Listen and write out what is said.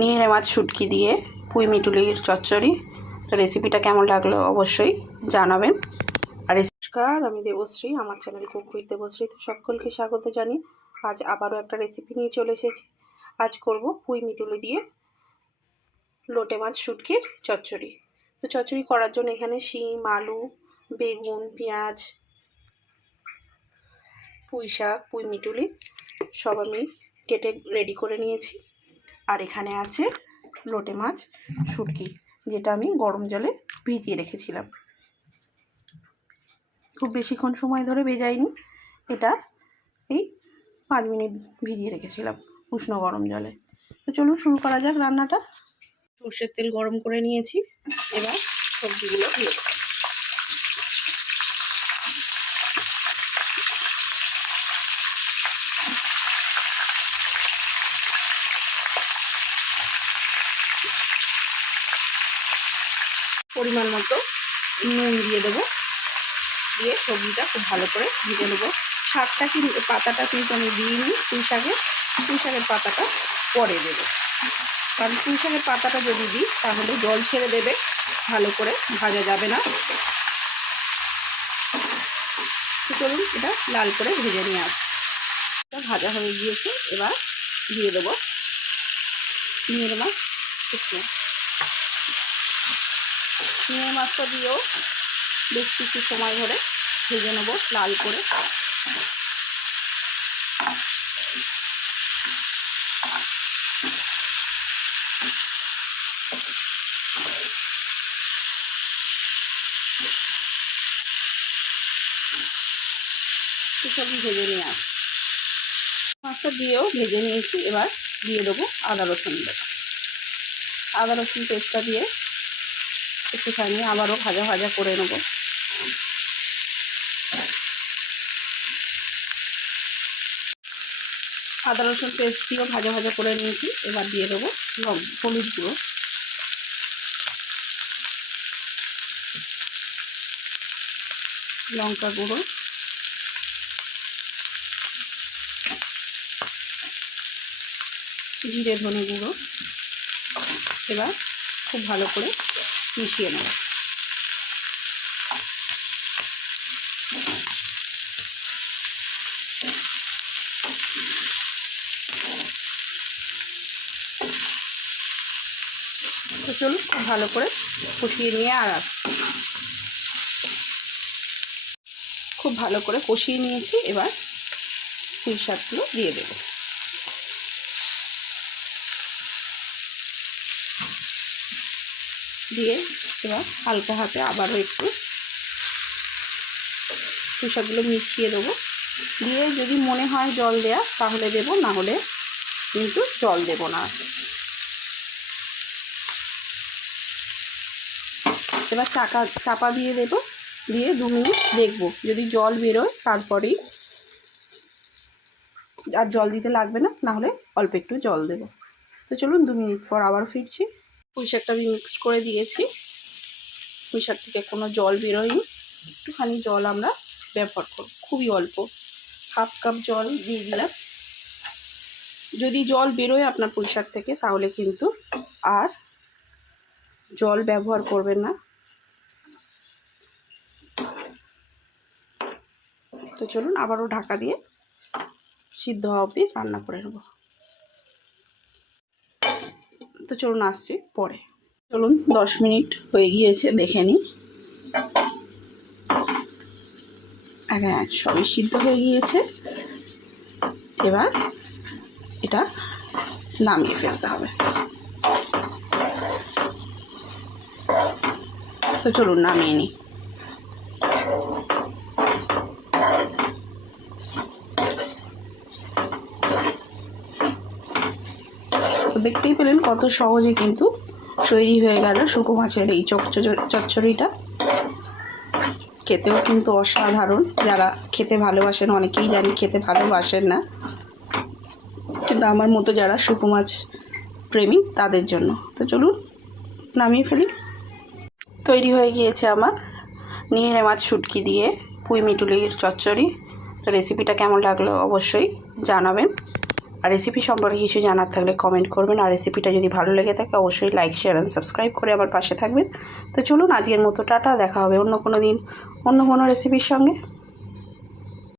নিয়ে মাছ শুটকি দিয়ে পুঁই মিটুলির চচ্চড়ি। তো রেসিপিটা কেমন লাগল অবশ্যই জানাবেন। আর নমস্কার, আমি দেবশ্রী, আমার চ্যানেল কুক উইথ দেবশ্রীতে সকলকে স্বাগত জানি আজ আবারও একটা রেসিপি নিয়ে চলে এসেছি। আজ করব পুঁই মিটুলি দিয়ে লোটে মাছ শুটকির চচ্চড়ি। তো চচ্চড়ি করার জন্য এখানে শিম, আলু, বেগুন, পেঁয়াজ, পুঁই শাক, পুঁই মিটুলি সব আমি কেটে রেডি করে নিয়েছি। আর এখানে আছে লোটে মাছ শুটকি, যেটা আমি গরম জলে ভিজিয়ে রেখেছিলাম। খুব বেশিক্ষণ সময় ধরে ভেজাইনি, এটা এই পাঁচ মিনিট ভিজিয়ে রেখেছিলাম উষ্ণ গরম জলে। তো চলুন শুরু করা যাক রান্নাটা। সর্ষের তেল গরম করে নিয়েছি, এবার সবজিগুলো দিয়ে পরিমাণ মতো নুন দিয়ে দেবো। দিয়ে সবজিটা খুব ভালো করে ভেজে নেব। শাকটা কিন্তু, পাতাটা কিন্তু আমি দিইনি, পুঁই শাকের। পুঁই শাকের পাতাটা পরে দেবো। কারণ পুঁই শাকের পাতাটা যদি দিই, তাহলে জল ছেড়ে দেবে। ভালো করে ভাজা যাবে না। চলুন এটা লাল করে ভেজে নিয়ে আস। ভাজা হয়ে গিয়েছে, এবার দিয়ে দেবো। নিয়ে মাছ শুকনো চিংড়ি মাছটা দিয়েও বেশ কিছু সময় ধরে ভেজে নেব লাল করে। ভেজে নিয়ে আস। মাছটা দিয়েও ভেজে নিয়েছি, এবার দিয়ে দেবো আদা রসুন। আদা রসুন পেস্টটা দিয়ে একটুখানি আবারও ভাজা ভাজা করে নেব। আদা রসুন পেস্ট দিয়েও ভাজা ভাজা করে নিয়েছি, এবার দিয়ে দেবো হলুদ গুঁড়ো। লঙ্কা গুঁড়ো। জিরে ধনে গুঁড়ো। এবার খুব ভালো করে মিশিয়ে নেব। তো চলুন খুব ভালো করে কষিয়ে নিয়ে আর খুব ভালো করে কষিয়ে নিয়েছি, এবার পুঁই শাকগুলো দিয়ে দেবো। দিয়ে এবার হালকা হাতে আবারও একটু পুঁশাকগুলো মিশিয়ে দেবো। দিয়ে যদি মনে হয় জল দেয়া, তাহলে দেবো, না হলে কিন্তু জল দেব না। এবার চাকা, চাপা দিয়ে দেব। দিয়ে দু মিনিট দেখব, যদি জল বেরোয় তারপরেই। আর জল দিতে লাগবে না না হলে অল্প একটু জল দেবো। তো চলুন দু মিনিট পর আবার ফিরছি। পুঁই শাকটা আমি মিক্সড করে দিয়েছি। পুঁই শাক থেকে কোনো জল বেরোয়নি। একটুখানি জল আমরা ব্যবহার করব, খুবই অল্প। হাফ কাপ জল দিয়ে দিলাম। যদি জল বেরোয় আপনার পুঁই শাক থেকে, তাহলে কিন্তু আর জল ব্যবহার করবেন না। তো চলুন আবারও ঢাকা দিয়ে সিদ্ধ হওয়া অবধি রান্না করে নেব। তো চলুন আসছি পরে। চলুন, দশ মিনিট হয়ে গিয়েছে, দেখে নিই। হ্যাঁ সবই সিদ্ধ হয়ে গিয়েছে। এবার এটা নামিয়ে ফেলতে হবে। তো চলুন নামিয়ে নিই। দেখতেই পেলেন কত সহজে কিন্তু তৈরি হয়ে গেল শুকো মাছের এই চচ্চড়িটা। খেতেও কিন্তু অসাধারণ। যারা খেতে ভালোবাসেন, অনেকেই জানি খেতে ভালোবাসেন না। কিন্তু আমার মতো যারা শুকো মাছ প্রেমী তাদের জন্য। তো চলুন, নামিয়ে ফেলি। তৈরি হয়ে গিয়েছে আমার নিয়ে মাছ শুটকি দিয়ে পুঁই মিটুলির চচ্চড়ি। রেসিপিটা কেমন লাগল অবশ্যই জানাবেন। আর রেসিপি সম্পর্কে কিছু জানার থাকলে কমেন্ট করবেন। আর রেসিপিটা যদি ভালো লেগে থাকে, অবশ্যই লাইক শেয়ার অ্যান্ড সাবস্ক্রাইব করে আমার পাশে থাকবেন। তো চলুন, আজকের মতো টাটা, দেখা হবে অন্য কোনো দিন, অন্য কোনো রেসিপির সঙ্গে।